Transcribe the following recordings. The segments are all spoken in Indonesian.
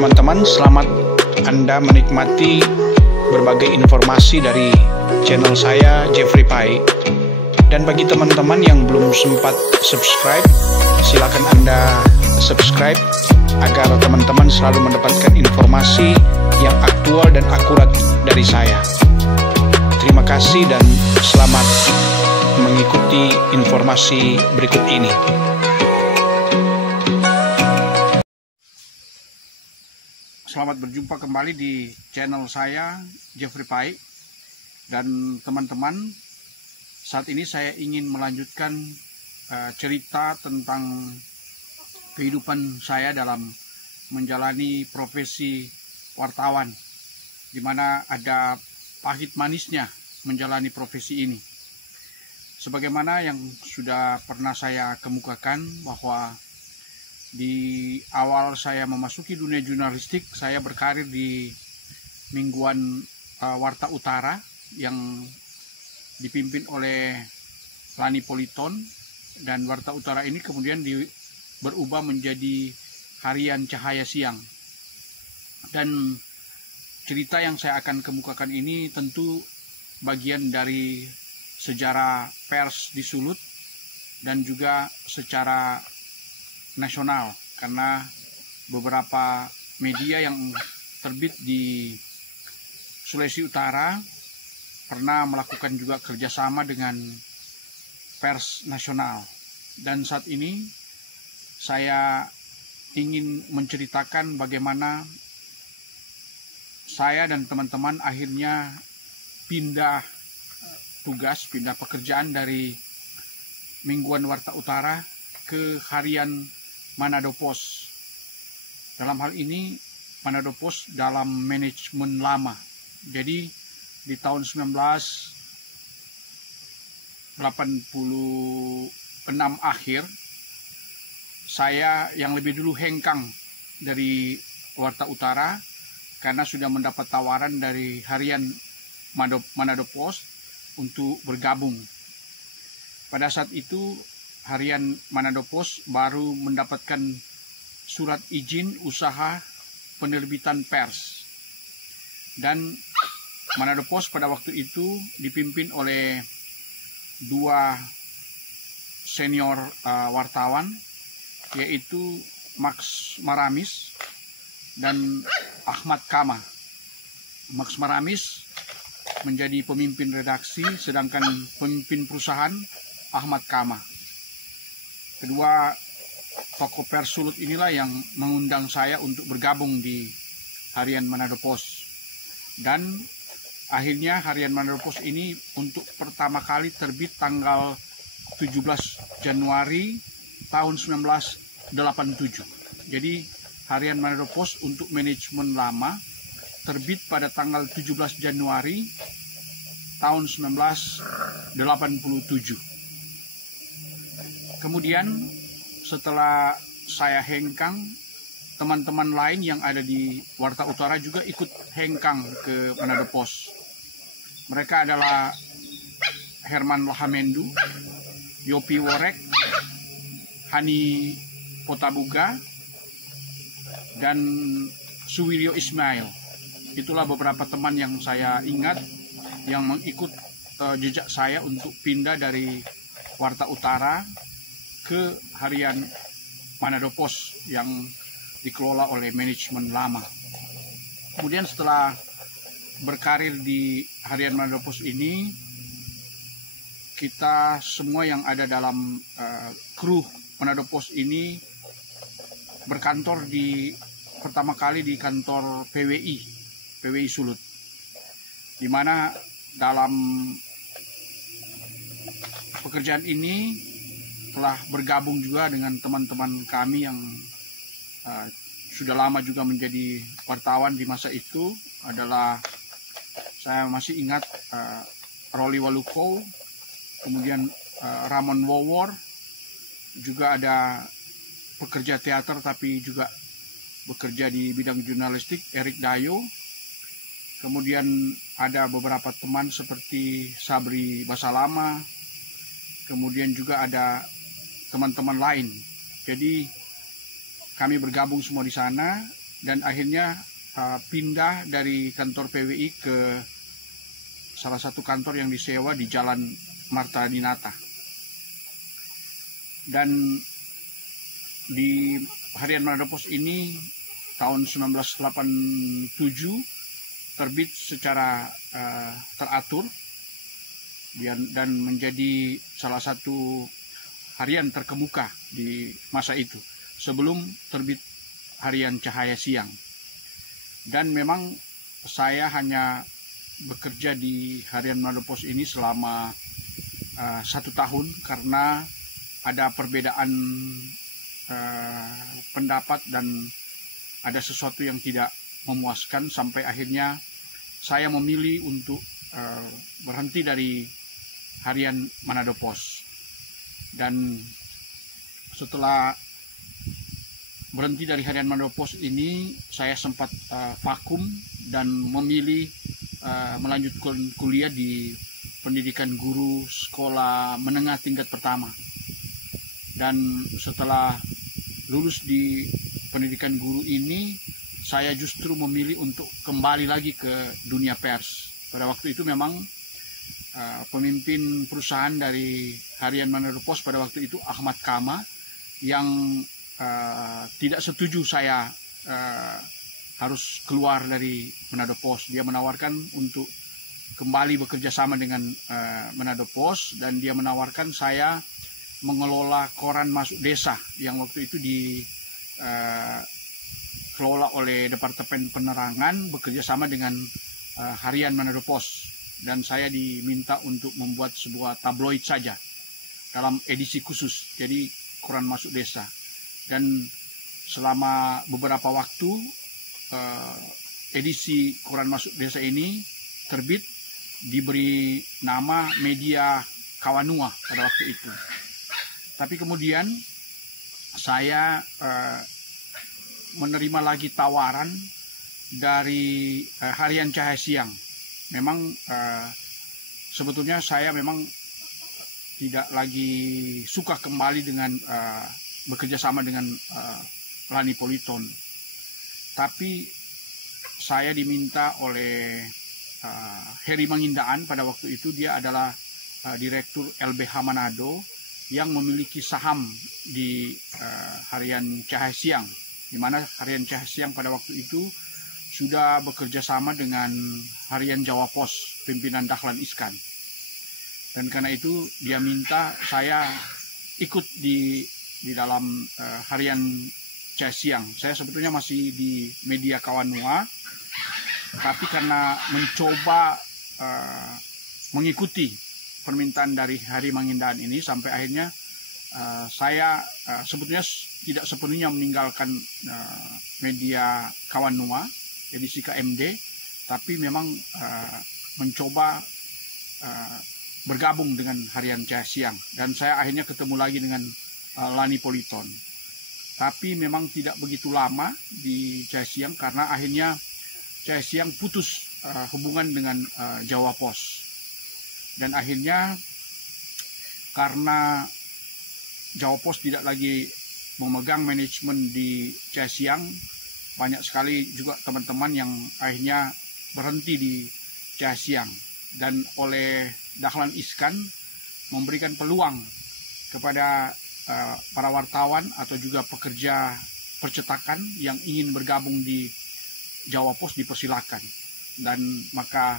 teman-teman, selamat Anda menikmati berbagai informasi dari channel saya, Jeffrey Pai. Dan bagi teman-teman yang belum sempat subscribe, silakan Anda subscribe agar teman-teman selalu mendapatkan informasi yang aktual dan akurat dari saya. Terima kasih dan selamat mengikuti informasi berikut ini. Selamat berjumpa kembali di channel saya, Jeffrey Pai. Dan teman-teman, saat ini saya ingin melanjutkan cerita tentang kehidupan saya dalam menjalani profesi wartawan, di mana ada pahit manisnya menjalani profesi ini. Sebagaimana yang sudah pernah saya kemukakan, bahwa di awal saya memasuki dunia jurnalistik, saya berkarir di mingguan Warta Utara yang dipimpin oleh Lani Politon, dan Warta Utara ini kemudian berubah menjadi harian Cahaya Siang. Dan cerita yang saya akan kemukakan ini tentu bagian dari sejarah pers di Sulut dan juga secara nasional, karena beberapa media yang terbit di Sulawesi Utara pernah melakukan juga kerjasama dengan pers nasional. Dan saat ini saya ingin menceritakan bagaimana saya dan teman-teman akhirnya pindah tugas, pindah pekerjaan dari mingguan Warta Utara ke harian Manado Post. Dalam hal ini Manado Post dalam manajemen lama. Jadi di tahun 1986 akhir, saya yang lebih dulu hengkang dari Warta Utara karena sudah mendapat tawaran dari harian Manado Post untuk bergabung. Pada saat itu harian Manado Post baru mendapatkan surat izin usaha penerbitan pers, dan Manado Post pada waktu itu dipimpin oleh dua senior wartawan, yaitu Max Maramis dan Ahmad Kama. Max Maramis menjadi pemimpin redaksi, sedangkan pemimpin perusahaan Ahmad Kama. Kedua tokoh pers Sulut inilah yang mengundang saya untuk bergabung di harian Manado Post. Dan akhirnya harian Manado Post ini untuk pertama kali terbit tanggal 17 Januari tahun 1987. Jadi harian Manado Post untuk manajemen lama terbit pada tanggal 17 Januari tahun 1987. Kemudian setelah saya hengkang, teman-teman lain yang ada di Warta Utara juga ikut hengkang ke Manado Post. Mereka adalah Herman Lahamendu, Yopi Worek, Hani Potabuga, dan Suwiryo Ismail. Itulah beberapa teman yang saya ingat yang mengikut jejak saya untuk pindah dari Warta Utara ke harian Manado Post yang dikelola oleh manajemen lama. Kemudian setelah berkarir di harian Manado Post ini, kita semua yang ada dalam kru Manado Post ini berkantor pertama kali di kantor PWI Sulut, di mana dalam pekerjaan ini telah bergabung juga dengan teman-teman kami yang sudah lama juga menjadi wartawan di masa itu. Adalah, saya masih ingat, Rolly Waluko, kemudian Ramon Wowor, juga ada pekerja teater tapi juga bekerja di bidang jurnalistik, Erik Dayo. Kemudian ada beberapa teman seperti Sabri Basalama, kemudian juga ada teman-teman lain. Jadi kami bergabung semua di sana dan akhirnya pindah dari kantor PWI ke salah satu kantor yang disewa di Jalan Marta Dinata. Dan di Harian Manado Post ini tahun 1987 terbit secara teratur dan menjadi salah satu harian terkemuka di masa itu sebelum terbit Harian Cahaya Siang. Dan memang saya hanya bekerja di Harian Manado Post ini selama 1 tahun karena ada perbedaan pendapat dan ada sesuatu yang tidak memuaskan sampai akhirnya saya memilih untuk berhenti dari Harian Manado Post. Dan setelah berhenti dari Harian Manado Post ini, saya sempat vakum dan memilih melanjutkan kuliah di pendidikan guru sekolah menengah tingkat pertama. Dan setelah lulus di pendidikan guru ini, saya justru memilih untuk kembali lagi ke dunia pers. Pada waktu itu memang pemimpin perusahaan dari Harian Manado Post pada waktu itu Ahmad Kama yang tidak setuju saya harus keluar dari Manado Post. Dia menawarkan untuk kembali bekerja sama dengan Manado Post, dan dia menawarkan saya mengelola koran Masuk Desa yang waktu itu dikelola oleh Departemen Penerangan bekerja sama dengan Harian Manado Post, dan saya diminta untuk membuat sebuah tabloid saja dalam edisi khusus, jadi koran Masuk Desa. Dan selama beberapa waktu edisi koran Masuk Desa ini terbit, diberi nama Media Kawanua pada waktu itu. Tapi kemudian saya menerima lagi tawaran dari Harian Cahaya Siang. Memang sebetulnya saya memang tidak lagi suka kembali dengan bekerja sama dengan Lani Politon. Tapi saya diminta oleh Heri Mangindaan pada waktu itu. Dia adalah Direktur LBH Manado yang memiliki saham di Harian Cahaya Siang, di mana Harian Cahaya Siang pada waktu itu sudah bekerja sama dengan Harian Jawa Post pimpinan Dahlan Iskan. Dan karena itu dia minta saya ikut di dalam Harian Cahaya Siang. Saya sebetulnya masih di Media Kawanua, tapi karena mencoba mengikuti permintaan dari Heri Mangindaan ini, sampai akhirnya saya sebetulnya tidak sepenuhnya meninggalkan Media Kawanua edisi KMD, tapi memang mencoba bergabung dengan Harian Cahaya Siang, dan saya akhirnya ketemu lagi dengan Lani Politon. Tapi memang tidak begitu lama di Cahaya Siang karena akhirnya Cahaya Siang putus hubungan dengan Jawa Post. Dan akhirnya karena Jawa Post tidak lagi memegang manajemen di Cahaya Siang, banyak sekali juga teman-teman yang akhirnya berhenti di Cahaya Siang. Dan oleh Dahlan Iskan memberikan peluang kepada para wartawan atau juga pekerja percetakan yang ingin bergabung di Jawa Post dipersilakan. Dan maka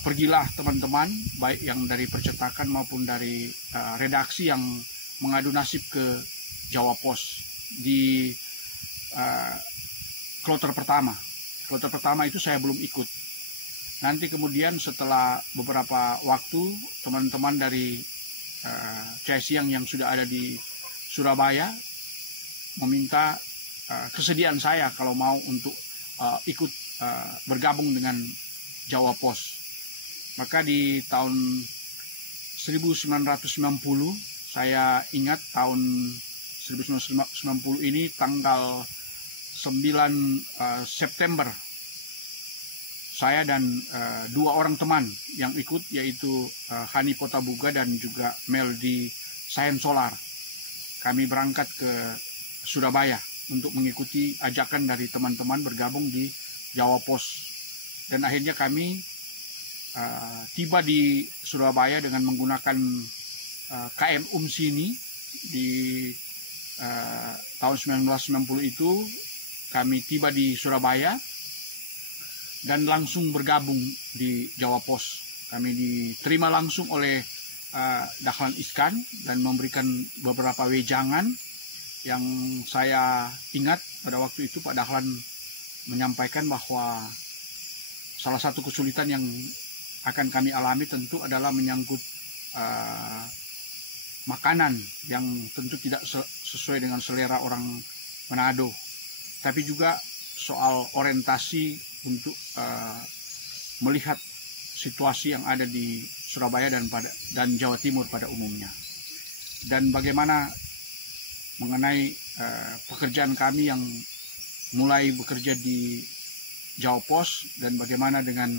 pergilah teman-teman, baik yang dari percetakan maupun dari redaksi, yang mengadu nasib ke Jawa Post di kloter pertama. Kloter pertama itu saya belum ikut. Nanti kemudian setelah beberapa waktu, teman-teman dari Cahaya Siang yang sudah ada di Surabaya meminta kesediaan saya kalau mau untuk ikut bergabung dengan Jawa Post. Maka di tahun 1990, saya ingat tahun 1990 ini tanggal 9 September, saya dan 2 orang teman yang ikut, yaitu Hani Potabuga dan juga Meldi Sahen Solar, kami berangkat ke Surabaya untuk mengikuti ajakan dari teman-teman bergabung di Jawa Pos. Dan akhirnya kami tiba di Surabaya dengan menggunakan KM Umsini di tahun 1990 itu. Kami tiba di Surabaya dan langsung bergabung di Jawa Pos. Kami diterima langsung oleh Dahlan Iskan dan memberikan beberapa wejangan yang saya ingat pada waktu itu Pak Dahlan menyampaikan bahwa salah satu kesulitan yang akan kami alami tentu adalah menyangkut makanan yang tentu tidak sesuai dengan selera orang Manado, tapi juga soal orientasi untuk melihat situasi yang ada di Surabaya dan Jawa Timur pada umumnya, dan bagaimana mengenai pekerjaan kami yang mulai bekerja di Jawa Pos, dan bagaimana dengan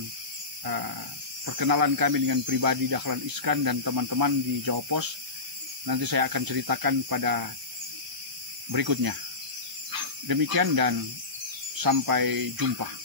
perkenalan kami dengan pribadi Dahlan Iskan dan teman-teman di Jawa Pos. Nanti saya akan ceritakan pada berikutnya. Demikian dan sampai jumpa.